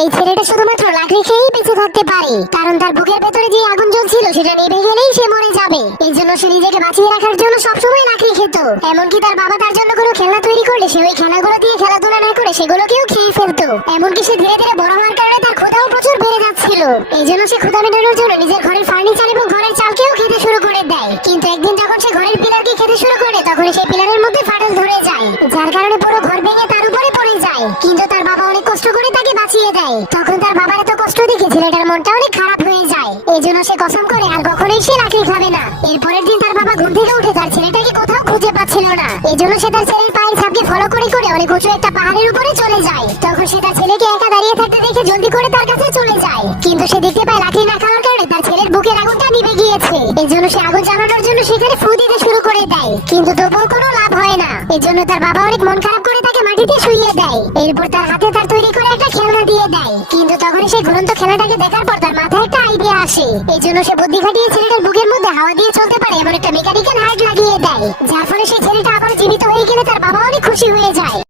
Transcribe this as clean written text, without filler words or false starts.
এই ছেলেটা শুধুমাত্র লাকড়ি খেয়েই বেঁচে থাকতে পারে, কারণ তার বুকের ভেতরে যে আগুন জ্বলছিল সেটা নিভে গেলেই সে মরে যাবে। এই জন্য সে নিজেকে বাঁচিয়ে রাখার জন্য সবসময় লাকড়ি খেত। এমনকি তার বাবা তার জন্য কোনো খেলনা তৈরি করলে সে ওই খেলনাগুলো দিয়ে খেলাধুলা না করে সেগুলোকেও খেয়ে ফেলতো। এমনকি সে ধীরে ধীরে বড় হওয়ার কারণে তার ক্ষুধাও প্রচুর বেড়ে যাচ্ছিল। এই জন্য সে ক্ষুধা মেটানোর জন্য নিজের ঘরের ফার্নিচার এবং ঘরের চালকেও খেতে শুরু করে দেয়। কিন্তু একদিন যখন সে ঘরের পিলারকে খেতে শুরু করে তখন সেই পিলারের মধ্যে ফাটল ধরে যায়, যার কারণে পুরো ঘর ভেঙে তার উপরে পড়ে যায়। কিন্তু তার বাবা অনেক কষ্ট করে তাকে বাঁচিয়ে দেয়। তখন তার বাবার এত কষ্ট দেখে ছেলেটার মনটা অনেক খারাপ হয়ে যায়। এই জন্য সে কসম করে আর কখনোই সে লাকড়ি খাবে না। এরপরের দিন তার বাবা ঘুম থেকে উঠে তার ছেলেটাকে কোথাও খুঁজে পাচ্ছিল না। এই জন্য সে তার ছেলের পায়ের ছাপকে ফলো করে করে অনেক উঁচু একটা পাহাড়ের উপরে চলে যায়। তখন সে তার ছেলেকে একা দাঁড়িয়ে থাকতে দেখে জলদি করে তার কাছে চলে যায়। কিন্তু সে দেখতে পায় লাকড়ি না খাওয়ার কারণে তার ছেলের বুকের আগুনটা নিভে গিয়েছে। এই জন্য সে আগুন জ্বালানোর জন্য সেখানে ফু দিতে শুরু করে দেয়, কিন্তু তবুও কোনো লাভ হয় না। এই জন্য তার বাবা অনেক মন খারাপ করে তাকে মাটিতে শুইয়ে দেয়। এরপর তার হাতে তার তৈরি করে একটা খেলনা দিয়ে দেয়। কিন্তু তখনই সেই ঘুরন্ত খেলনাটাকে দেখার পর তার মাথায় একটা আইডিয়া আসে। এই জন্য সে বুদ্ধি খাটিয়ে ছেলেটার বুকের মধ্যে হাওয়া দিয়ে চলতে পারে এমন একটা মেকানিক্যাল হার্ট লাগিয়ে দেয়, যার ফলে সেই ছেলেটা আবার জীবিত হয়ে গেলে তার বাবা অনেক খুশি হয়ে যায়।